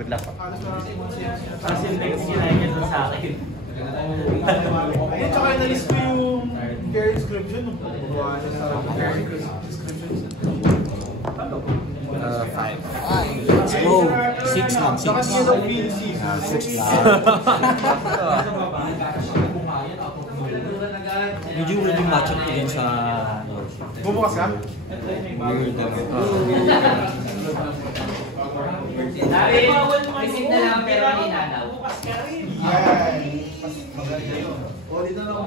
Good luck po. Kasi next kinain niya doon sa akin. Eh, tsaka inalis ko yung care inscription. Bukuha niya sa care inscription. 5. Oh, 6 lang. Saka siya daw PLC. 6 lang. Medyo weird yung matchup ko din sa... Bumukas ka? Weird talaga. Isip na lang pero hinanaw. Yan. Mas maganda yun. O, dito na ako.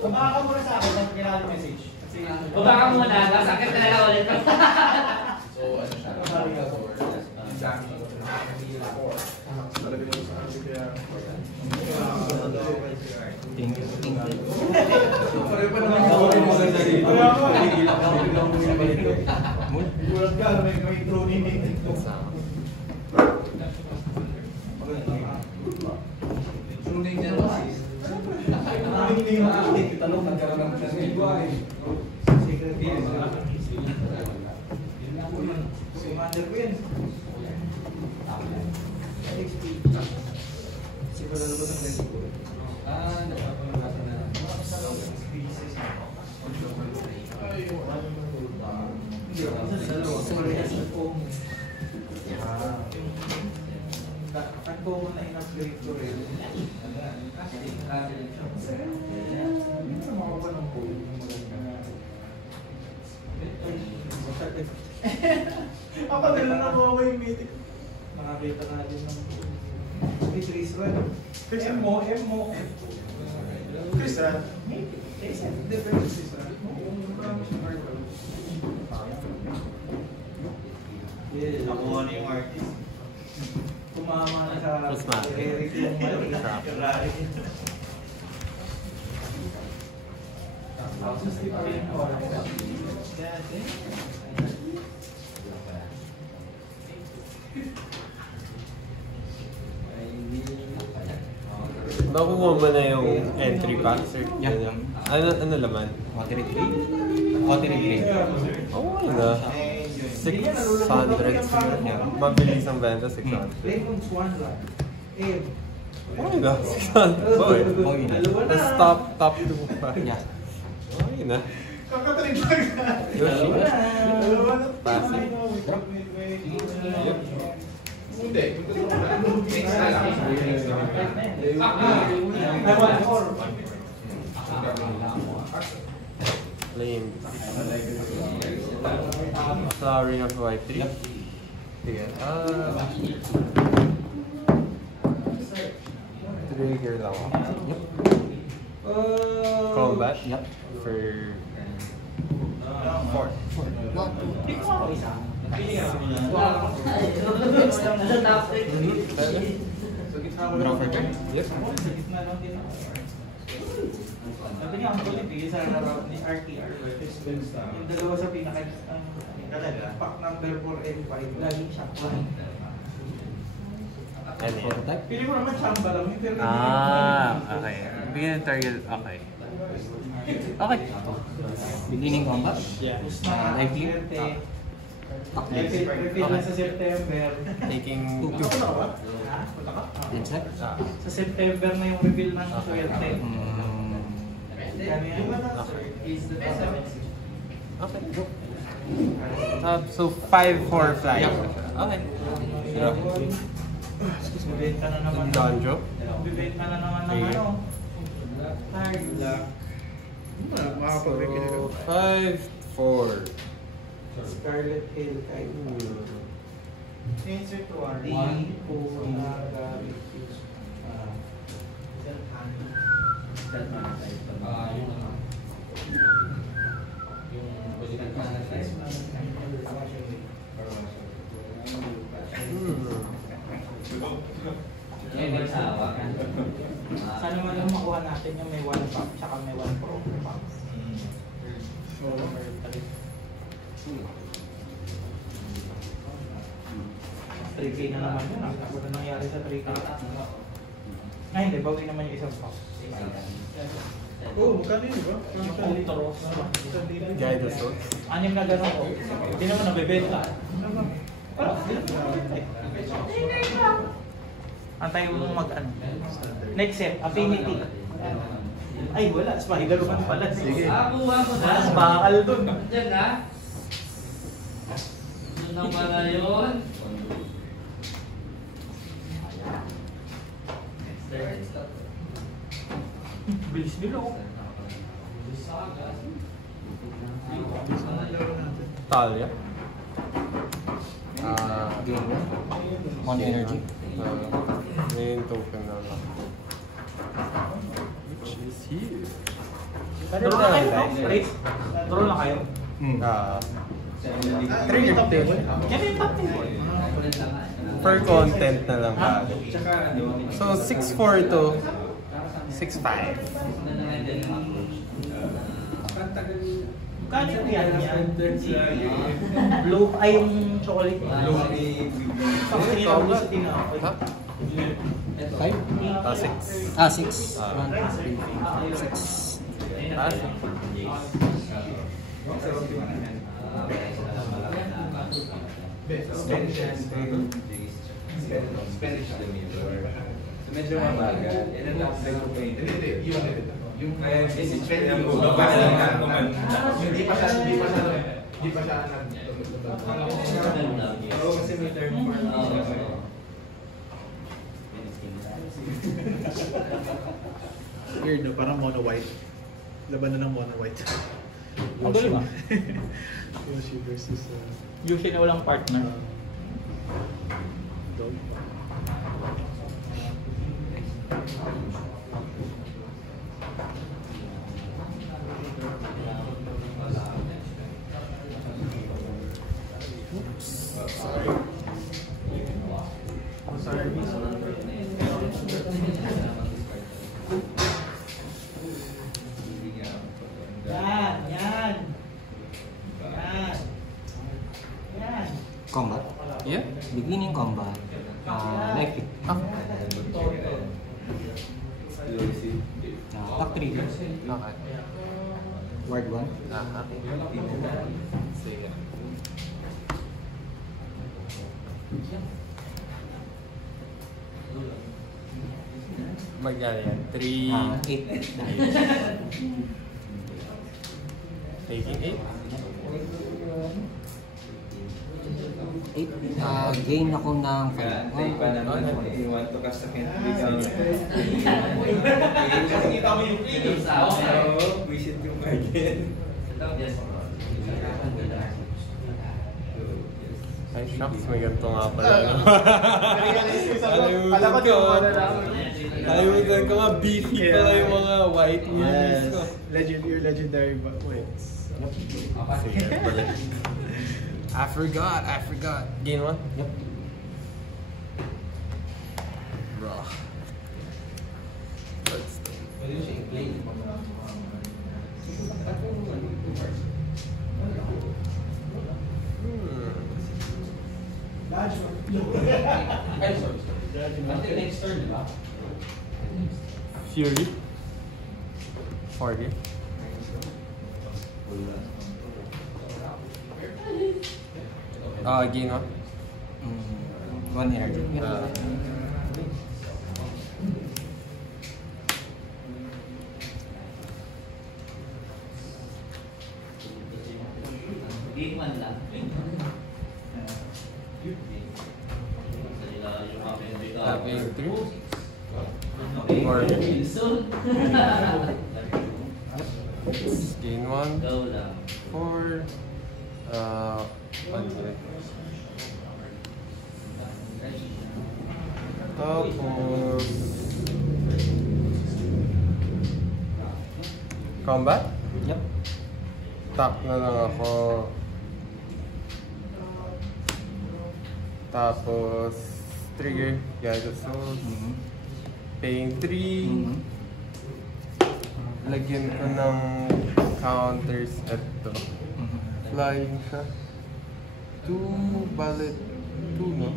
Baka ka muna sa akin, tapos kailangan yung message. O baka muna, masakit na lang ulit. So, ano siya? Thank you. Pareho pa naman ako rin maganda dito. Gulat ka, may intro ni TikTok. Tuning niya ba? Tanong nagkaroon ng secret game. Commander ko yan. Siguro na ba ng lens ko? Napapalabasa na. Kan ko na in-upgrade ko rin. Ako din lang ako yung meeting. Nakakita natin ng Chris Ran. Chris M.O. Chris Ran? Hindi, pero Chris Ran. Ako ano yung artist? Kumama na sa Eric yung Ferrari. Tapos di pa rin ko. Nakuha mo na yung entry pack, sir? Yeah. Ano laman? Moderate grade. Moderate grade. Oo, na. 600. Mabilis ang benta, 600. Okay na, 600. Boy. Tapos top 2 pa. Yeah. Okay na. Kakataling talaga. Yoshi. Dalawa na. Passing. Yep. Hindi. Next na lang. Lame. Sorry na for white 3. Sige. Trigger lang ako. Yep. Combat? Yep. For 4. Draw for turn? Yes. Sabi niya, ang kulit sa laro ni RTR. Yung dalawa sa pinaka pack number 4 and 5, laging siya. Ano yan? Prototype? Pili mo naman siyamba lang. Okay. Bigyan ng target. Okay. Okay. Beginning combat? Yeah. Live view? Reveal na sa September. Taking 2. Insect? Sa September na yung reveal ng swerte. Okay. So 5 for fly. Okay. Bibenta na naman. Donjo. Bibenta na naman ng ano. Hard luck. So 5 4. Scarlet Hill kay Answer to our sana man lang makuha natin yung may 1 pack tsaka may 1 pro pack. So, 3K na naman yun. Ano na nangyari sa 3K? Ay, hindi. Bawi naman yung isang pack. Oh, magkano yun, ba? Ultros. Guide us all. Anim na gano'n ko. Hindi naman nabibenta. Pero, antay mo mag-ano. Next set, Affinity. Ay, wala. Spider-Man pala. Sige. Bakal dun. Diyan na. Yun ang pala yun. Bilis nila oh. Talia. Game 1. On energy. Main token na lang. Which is here. Draw na kayo, no? Race. Draw na kayo. Trigger din. Yan yung top table. For content na lang tayo. So 6-4 to 6-5. Kano yung yan? Blue, ay yung chocolate. Blue. Kasi nila ko sa tinapay. Ha? 5? 6. 6. Ah. 6. Taas. Medyo mabagal. Yan ang Yung Hindi pa siya Oo, kasi may term for Weird, no? Parang mono white. Laban na ng mono white. Ang galing ah. Yoshi versus Usually na walang partner. dog. Yan, yan. Yan. Yan. Combat. Yeah? Beginning combat. Life pick. Attack trigger. Okay. Ward 1. Aha. Sige. Magkano yan? 3. 8. Taking 8? 8. Gain ako ng 5. You want to cast a hint? Kita mo yung finish. Visit yung market. Ay, shucks. May ganito nga pala. Alam ko di mo Kalimutan ko nga, beefy pala yung mga white movies ko. Your legendary wins. Sige, balik. I forgot. Game 1? Yep. Raw. Let's do it. Fury. 40. Game 1? 1 energy. Game 1 lang. Tapping 3. 4. Gain 1. Go lang. 4. 1. Tapos combat? Yep. Tap na lang ako. Tapos trigger, guide of souls. Paying 3. Lagyan ko ng counters eto. Flying siya. 2 ballot 2, no?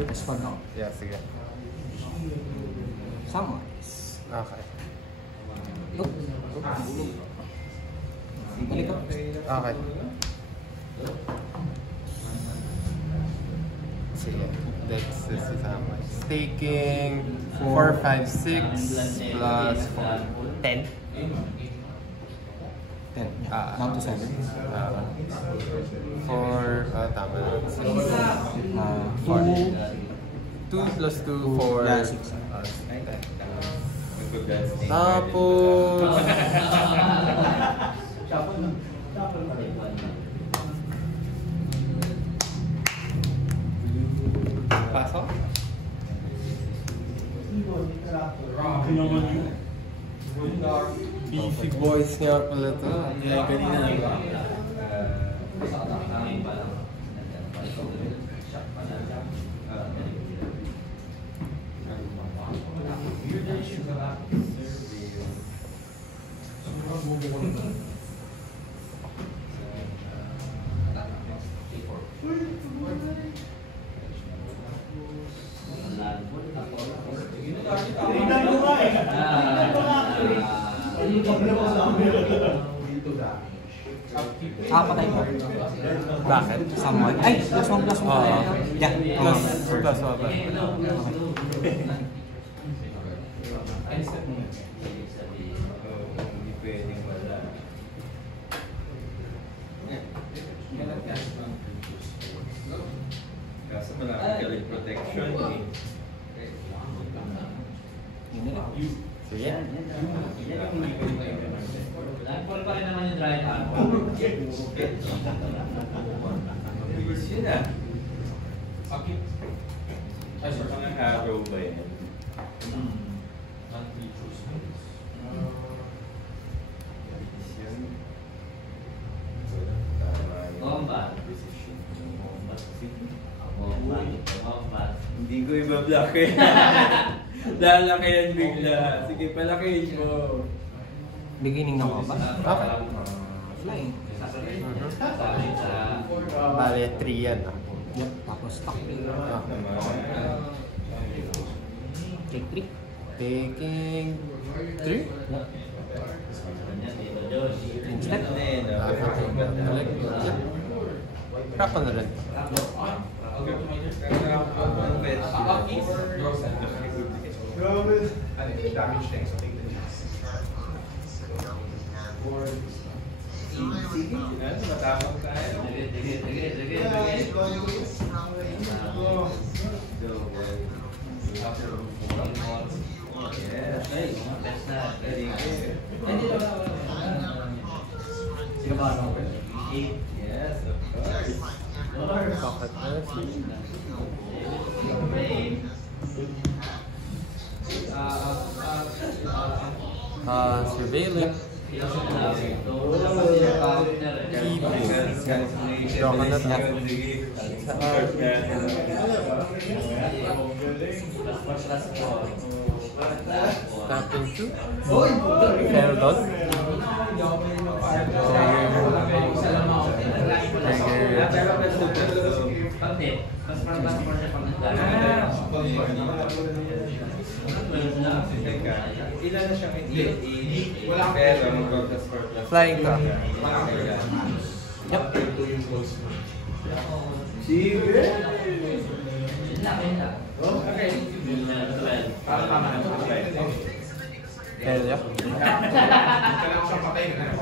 Respond ako. Yeah, sige. Samwise. Okay. Look. Balik ko. Okay. Sige. That's si Samwise. Taking 4, 5, 6 plus 4. 10. 10. Ah. Down to 7. 4, tama na. 4. 2 plus 2, 4. Yeah, 6. Tapos... Pasok? Basic boys nga pala to. Yeah, kanina. Patay mo. Bakit? Someone. Ay, plus 1, plus 1. Yeah. Plus 1. Hindi pwedeng wala. Kaso malaki kalit protection eh. Yun na lang. Sige. Nagpul pa rin naman yung dry hand. Bilis yun ah. Mga haro ba yan? Bilis yun. Tama yun. Combat. Decision. Combat. Hindi ko ibablock eh. Lalakihan bigla. Sige, palakihin mo. Beginning na ko ba? Okay. Flying. Bale, 3 yan. Yep. Tapos stock. Take 3. Taking 3? Instead. Crap na rin. Damage tank, so take the Sige, matapang tayo. Yes. Yes, of course. Bakit? Surveilling. Tapping 2. Fair dot. Ilan na siyang pero mag-plus 4 plus. Flying ka. Yep. Sige! Hell yeah.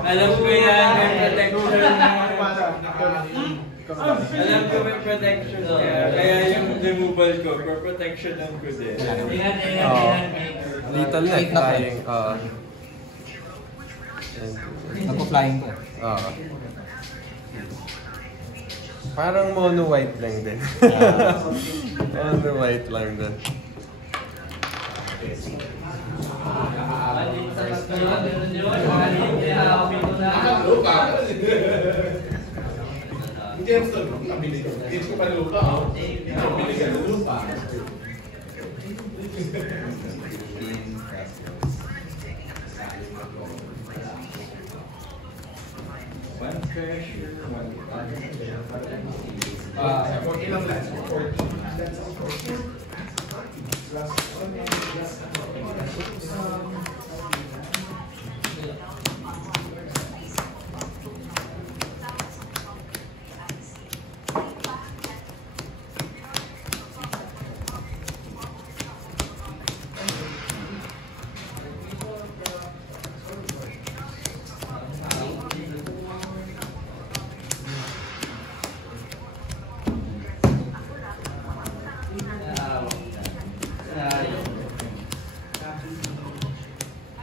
Alam ko yan, may protection. Alam ko may protection kaya yung removal ko, for protection lang ko din. Little net flying. Nagpo-flying ko. Parang mono white lang din. Mono white lang din. James to, James ko pa lupa. Binigyan ng lupa. One pressure, one For ilang lands? 14.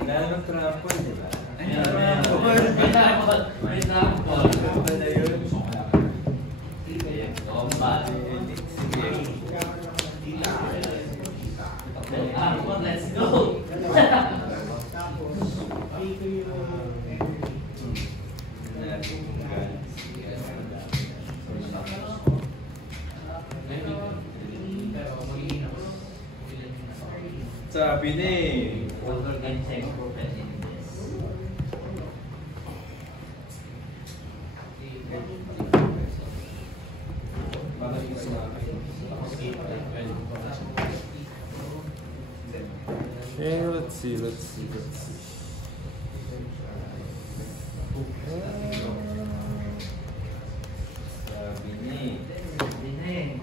Lalo trapon, di ba? May sample. Ano na yun? Combat. Let's go! Sabi na eh. Organize profession in this. Okay, let's see. Sabi na eh. Hindi na eh.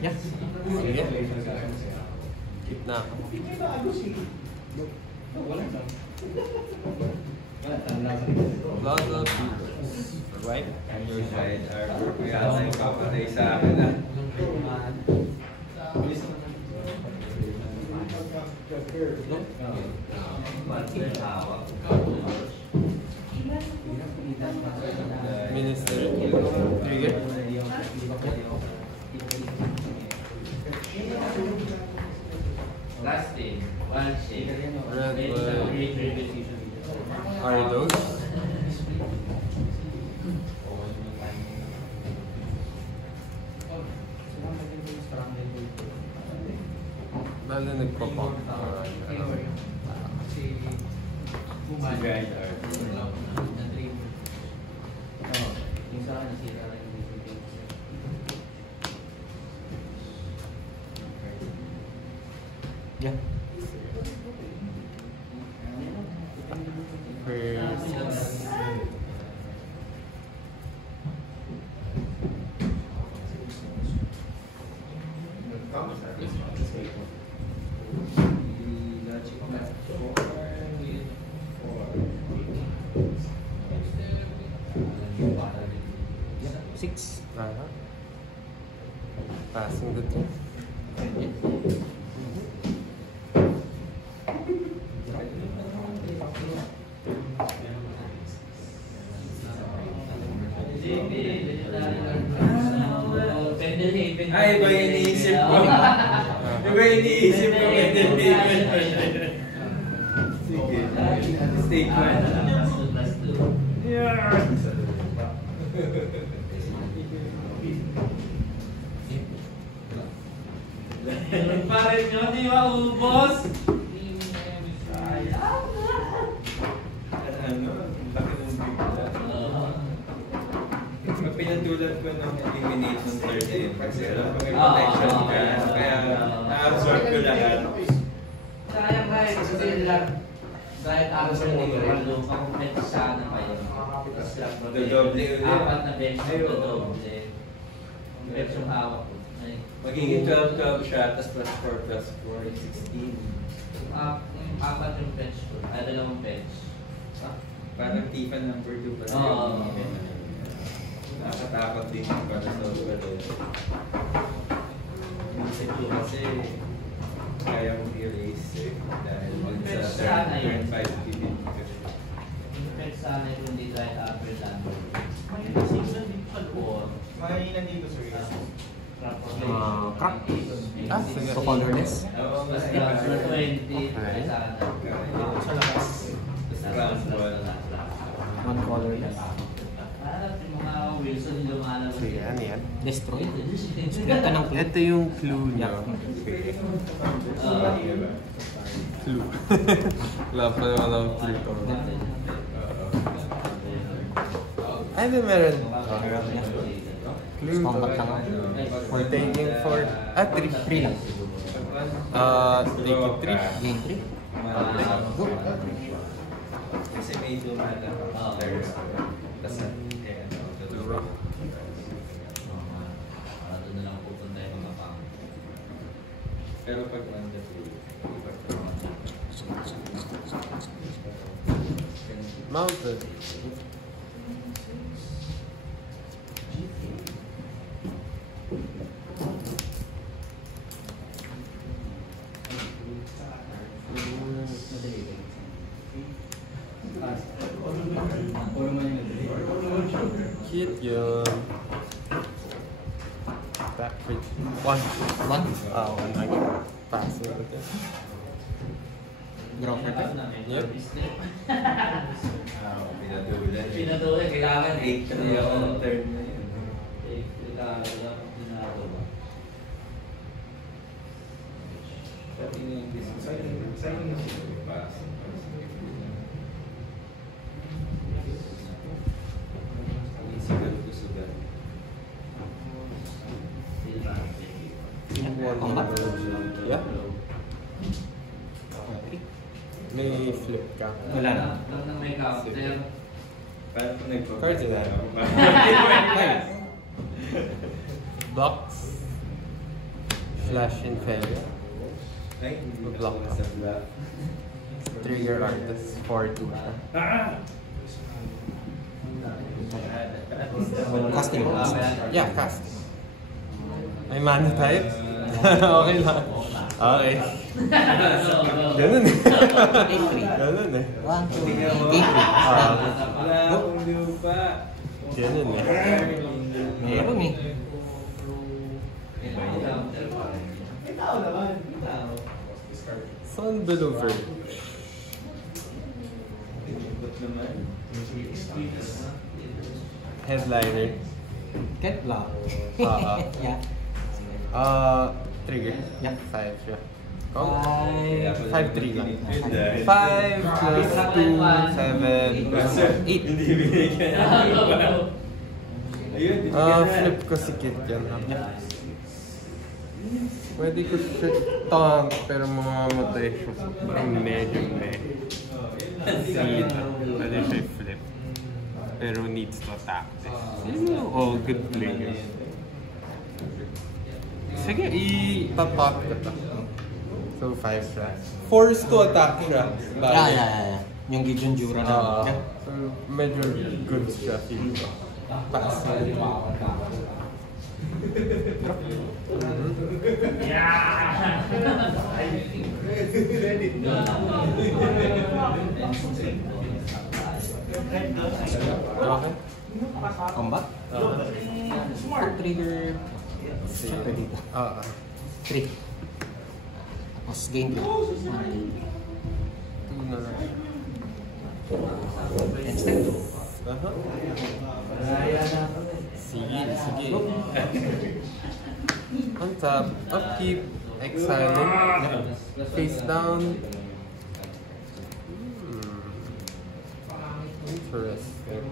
Yeah. Sige. Keep na ako. Plaza Pillars. Right? Your side arbor. Kaya sa ipapatay sa akin ah. Minister. Trigger. Last thing, one shake. Red one. Are those? Lalo nagpapop. Si Grind arbor. Yeah. First. Six. Passing the two. Ay, iba yung iniisip ko. Iba yung iniisip ko. Sige. Stake one. Yeah. Parin nyo, di ba ubos? Ano? Laki ng bigla. Pinatulad ko ng elimination third na yun kasi alam ko may protection ka. Kaya na-absorb ko lahat. Sayang kahit kasi lang. Dahil absor dito, kung bench sana pa yun. Dodoble ulit. Apat na bench na dodoble. Ang bench yung hawak ko. Magiging 12-12 siya, tapos plus 4 plus 4, 16. Apat yung bench ko. Ay, dalawang bench. Parang Tifa number 2 pa rin. Oo. Nakatakot din yung para sa ulit. Minsan ko kasi kaya kong i-erase eh. Dahil dun sa turn 5 pinit ko. Yung bench sana yung hindi dahil upper land. May nandito sir. Crack. Sige. So colorless. Oo, mas Mas 20 ay sana. Sa labas. Tapos Ground ball. One colorless. Hanap yung mga Wilson yung lumalabas. Sige, ano yan? Destroy. Split ka ng clue. Ito yung clue niya. Clue. Wala pa naman ang clue ko. Ay, may meron. Clue. Combat lang. For taking 4. 3 lang. Take it 3. Game 3. Go. Kasi may dumaan na players. Tapos Doon na lang pupunta yung mga pang. pero pag nandun, Mounted. Cute yun. Back for 1. One. One lang. Pass na ito. Draw for that. Yep. pinadulan. Pinadulan, kailangan 8-3 ako ng third na yun. Kailangan lang pinagawa. Pati na yung design. Pass. Isigal ko sugal. Combat. Yeah. May flip ka. Wala na. Lang nang may counter. Paano kung nagpapasa Cards na. Blocks. Flash and failure. Ay, hindi ka Block. sa block. Trigger artist 4-2 siya. Casting. Yeah, cast. May mana type? Okay lang. Okay. Ganun eh. Game 3. Ganun eh. 1, 2, Tingnan mo. game 3. Wala akong lupa. Ganun eh. Meron eh. Iba yun. Sun Belover. Tinipot naman. Headliner. Can't block. Yeah. Trigger. Yeah. 5 siya. Kaya pala 5-3 lang. tinipid dahil- 5 plus 2, 7 plus 8. Hindi binigyan ng lupa. Ayun, binigyan na. Flip ko si Kit yan. Pwede ko siya taunt pero mamamatay siya. Ang medyo seed. Pwede siya flip. Pero needs to attack this. All good players. Sige, itatap ka ta. So 5 siya. Forced to attack siya. Yeah. Yung Gideon Jura na. Yeah. So medyo good siya. Feel ko. Pass. Okay. Combat. Pag trigger. Siyempre dito. 3. Tapos game 2. Instant. Sige. On top, upkeep, exiling, face down. Interesting.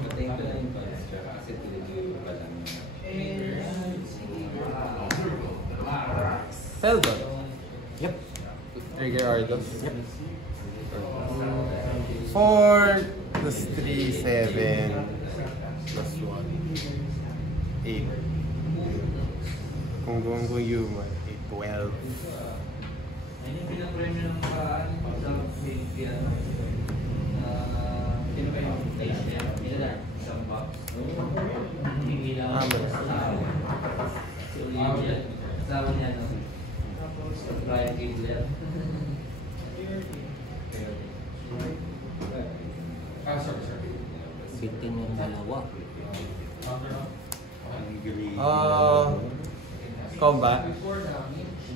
Patayin ko lang yung cards siya kasi tinipid ko pa lang. Spellbound. Yep. Trigger Ardos. Yep. 4 plus 3, 7 plus 1, 8. Kung human, 12. Ayun yung pinapremyo ng paraan sa piano. Sino ba yung taste niya? Isang box. Hindi lang. Hammer. Si Olivia. kasama niya, no? Brian Gidler. Bitin yung dalawa. Combat.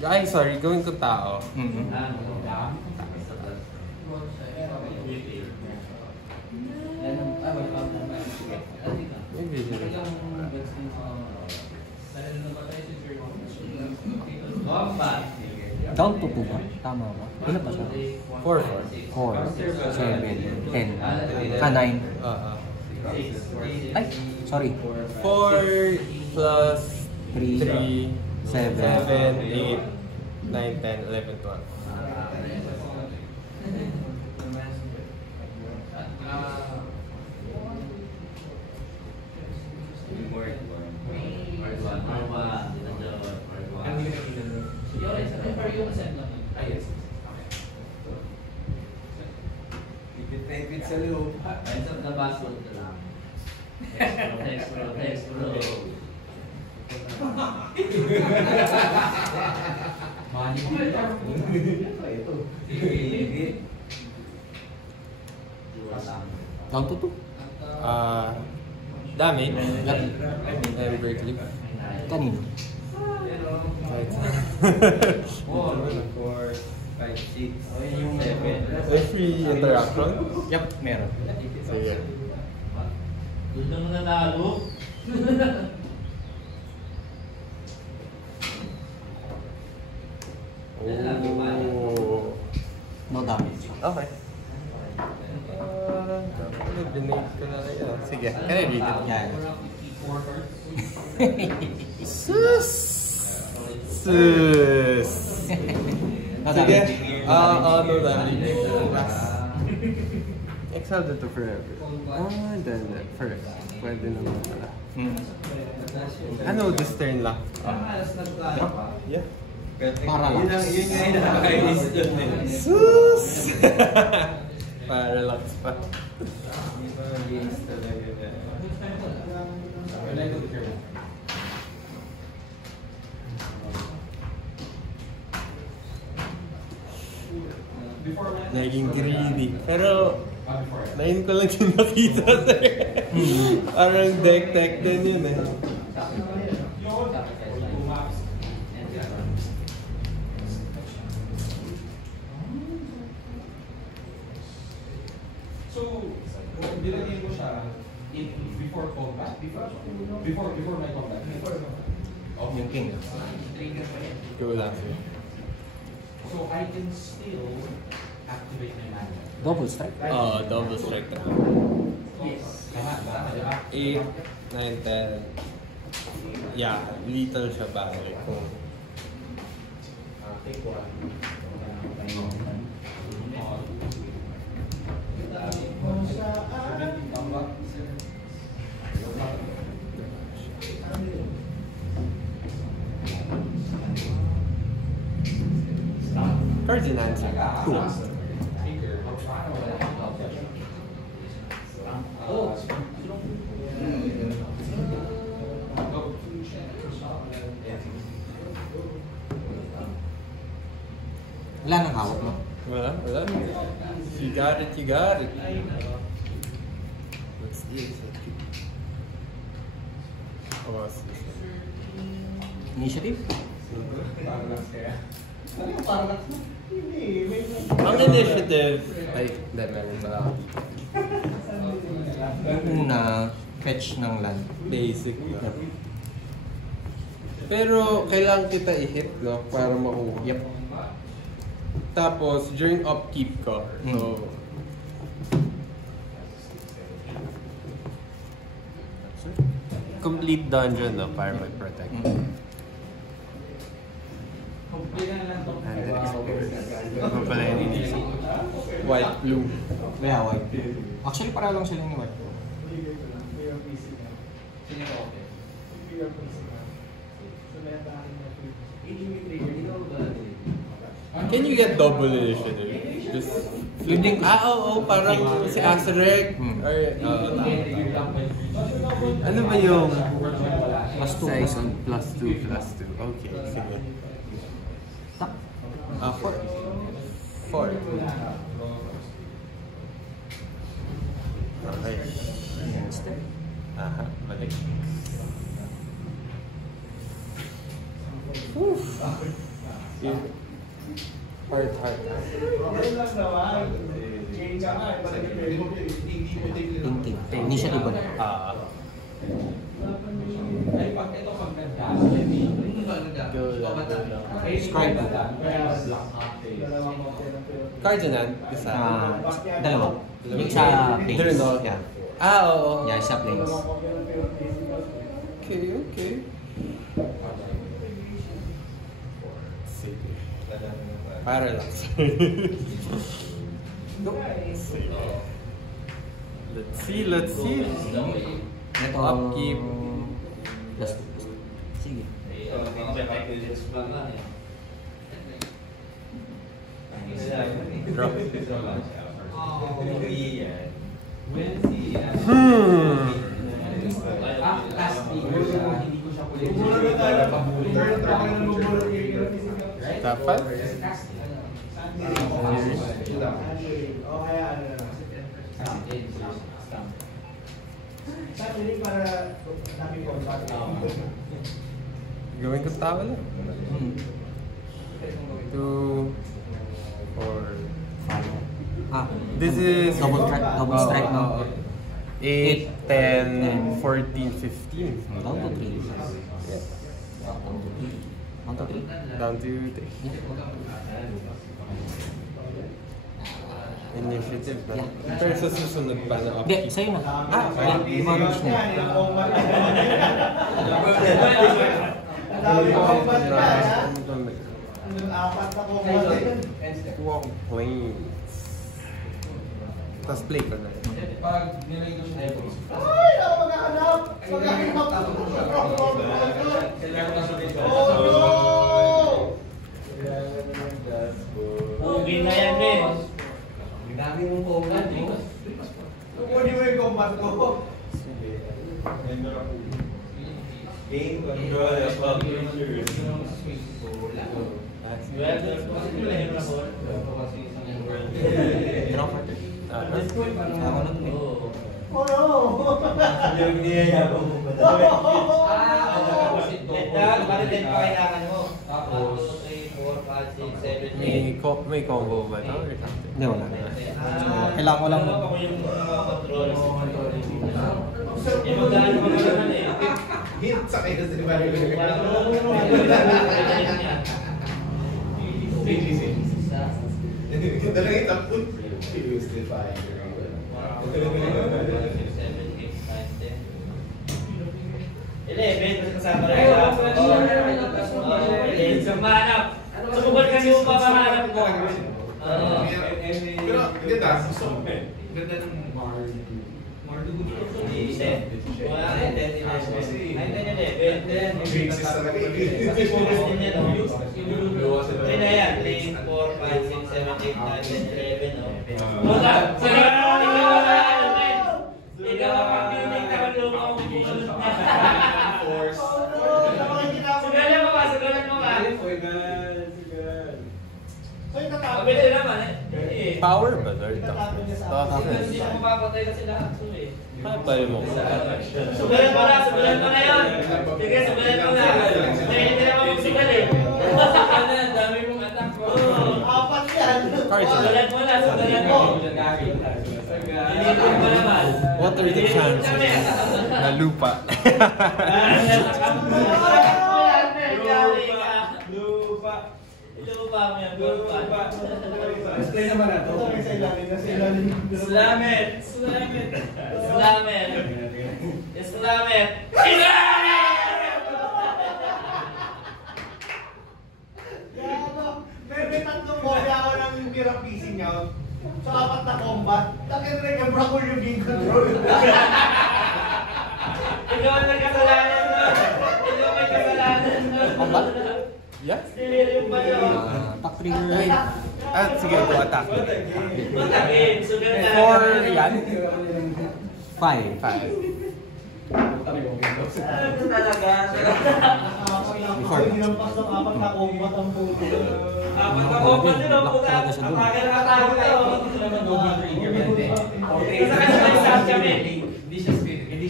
Ay, sorry. Gawin ko tao. Mm-hmm. May vision. Down to 2 ba? Tama ba? Ilan ba siya? 4. 4, 7, 10. 9. Ay, sorry. 4 plus 3, 3, 7. 7, 8, 9, 10, 11, 12. Ipit sa loob. Ends of the basket lang. Thanks bro. Down to 2. Damage. Yep. And break leap. Kanino? 4, 5, 6, 7. May free interaction? Yep, meron. Sige. Gusto mo nanalo? Oh. No damage. Okay. Dinate ko na kaya. Sige, can I read it? Yeah. Sus! Sus! No Sige. damage. No damage. Exile to forever. Then first. Pwede naman pala. Ano, this turn lang? Yeah. Para lang. Yun nga yung nakakainis doon eh. Sus! Para relax pa. Yung mga games talaga na. Naging greedy. Pero, nain ko lang yung nakita sir. Parang deck din yun eh. So, nilagay ko siya before combat? Before my combat? Yung king. Wala. So, I can still activate my mana. Double strike. Double strike na. Tama ba? 8, 9, 10. Yeah, little siya balik. Take one. Cards in answer. Cool. Wala nang hawak, no? Wala. You got it. What's this? Initiative? Ang initiative... Ay, hindi. Meron pala ako. Una, fetch ng land. Basic na. Pero, kailangan kita i-hit, no? Para makuha. Yep. Tapos, during upkeep ko. So... Complete dungeon, no? Para mag-protect. Ano pala yung inisip? White, blue. Kaya white. Actually, para lang sila ni white. Can you get double initiative? Just Flipping. Parang si Azurek. Or, ano ba yung size on plus 2? Okay, sige. 4. Okay. Balik. Hard. Initiative ba? Scribe. Cardinal, isa. Dalawa. Yung sa planes. Dalawa. Yeah. Oo. Yeah, sa planes. Okay. Sige. Parallax. Let's see. Ito. Upkeep. Plus 2. Sige. Drop. Dapat? Gawin ko tao lang. 2, 4. This is Double strike, no? 8, 10, 14, 15. Down to 3. Yes. Down to 3. Down to 3. Initiative na. Pero sa susunod pa na Hindi, upkeep. sa'yo na. Okay. Lima moves na. Planes. Tapos play ko na. Pag nilagay ko siya dito. Ay! Ako maghahanap! Maghahanap! Pugi na yan, eh. Ang dami mong pugan, eh. Kukunin mo yung combat ko. Game control of publishers. Draw for 3. Ako na to. Oh no! Yung niyayabang mo ba? Bakit pa kailangan mo? Tapos, 2, 3, 4, 5, 6, 7, 8. May combo ba ito? Or something? Hindi, wala. Kailangan ko lang. Ako yung control. Eh, magdaan mo naman eh. Hit sa kayo sa Mario. Dalawang itapon. Justify. 11, kasama rin sa 11, sumanap. Sumubad kasi yung papahanap ko. Pero, ganda. Gusto mo. Ganda ng Power ba? Lord? Hindi mo mapapatay kasi lahat to eh. Patay mo. Sugalan mo na yun. Sige, sugalan mo na. Hindi na magsugal eh. Ang dami mong attack ko. Apat yan. Sugalan mo na. Initin mo naman. What are the chances na lupa? Lupa mo yan. Lupa. Display naman na ito. Sa ilalim na sa ilalim. Slamit! Slamit! Slamit! Slamit! May tatlong bola ako ng Mira PC niya. Sa apat na combat, takin-recover ko yung game control. Ikaw ang nagkasalanan doon! Ikaw may kasalanan doon! Yes? Delirium pa yun! Pack trigger. Sige, go attack. Patakin. Sugal na. 4 yan. 5. 5. Ano talaga? Before. Apat na combat ang puto. Apat na open din ang puta. Ang akin ang tao na yun. Isa ka naman sa kami. Hindi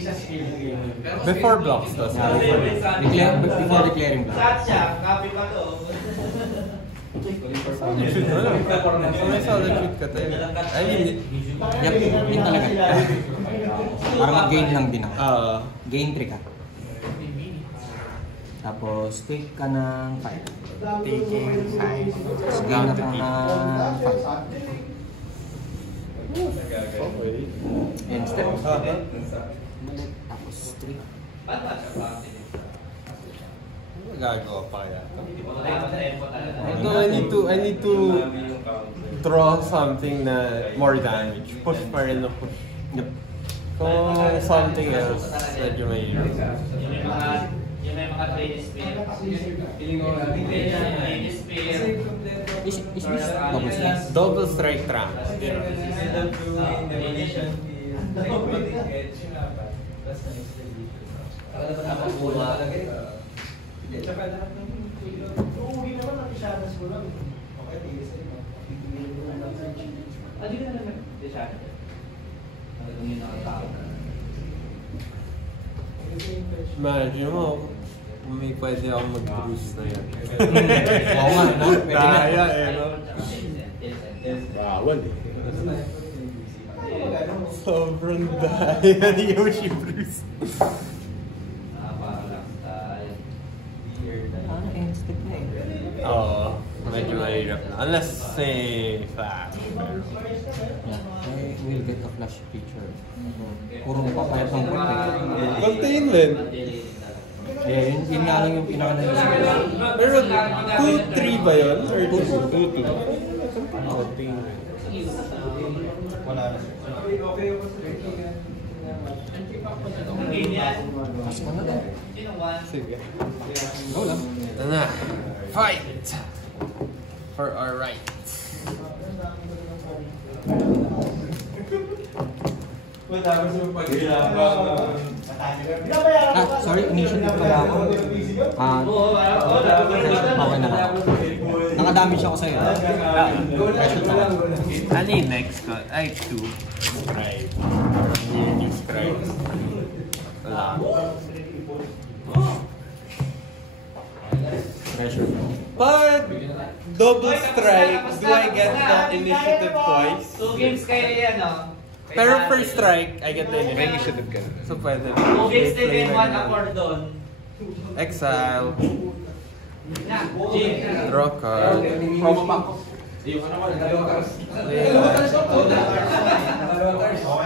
siya skill game. Before blocks to. Before declaring block. Saan siya? Copy pa to. Solid shoot mo lang. May solid shoot ka tayo. I mean, Yep, yun talaga. Para mag-gain lang din ako. Gain 3 ka. Tapos take ka ng 5. taking 5. Tapos gain na ka ng 5. And step. Balik. Tapos 3. Ba't ba siya pa? Gagawa pa kaya. Wala ka sa effort talaga. Although I need to draw something na more damage. Push pa rin na push. Yep. Kung something else, medyo may Yung may mga trade spear. Trade spear. Is this double strike? double strike trap. Imagine mo, kung may pwede akong mag-bruise na yan. Oo nga, no? Pwede na. Kaya no? Bawal eh. Sobrang daya ni Yoshi Bruce. Ano yung step na eh? Oo, medyo mahirap na. Unless, say, flash. Yeah, I will get a flash picture. Puro mapapayat ng protect. Containment. Yeah, yun nga lang yung pinaka-naisip ko. Pero 2-3 ba yun? Or 2-2? Containment. Wala na. Mas mo na din. Sige. Go lang. Ito na. Fight! For our rights. Sorry, initiative pala ako. Okay na lang. Nakadamage ako sa'yo. Pressure ka lang. Ano yung next ko? Ay, 2. Scribe. Yun yung scribe. Wala. Pressure. But, double strike, do I get the initiative twice? 2 games kayo yan, no? Pero first strike, I get the initiative ka. So pwede. 2 games din yung 1 accord doon. Exile. Jim. Draw card. Promo pack.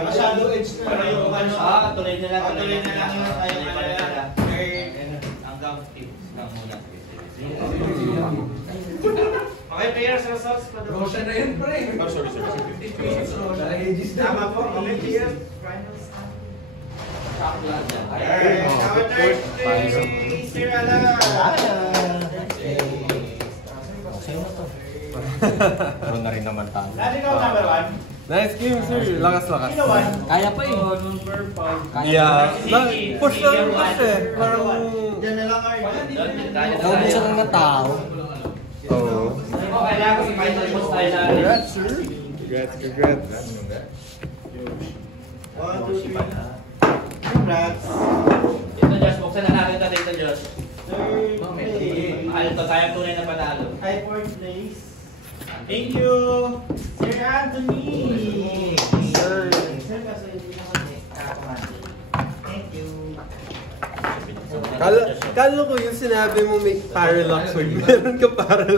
Masyado edge na yung ano. Tuloy na lang. Tuloy na lang yung tayo malala. Hanggang 6 lang muna. Okay, players, results. Roshan na yun, pre. Oh, sorry. Tama po. Okay, players. Final stand. Alright, our third play, Sir Ala. Pero na rin naman tayo. Dati ka number 1? Nice game, sir. Lakas-lakas. Kaya pa eh. Yeah. Push lang push eh. Parang... Diyan na lang, Arnie. Naubusan lang ng tao. Oh. Kailangan ko si final boss tayo na. Congrats, sir. Congrats. 1, 2, 3. Congrats. Ito, Josh. Buksan na natin ito dito, Josh. Third place. Mahal to. Sayang tunay na panalo. High fourth place. Thank you, Sir Anthony. Sir. Sir, kasi hindi naman eh. Thank you. Kala ko yung sinabi mo may parallax wave. Meron ka parallax.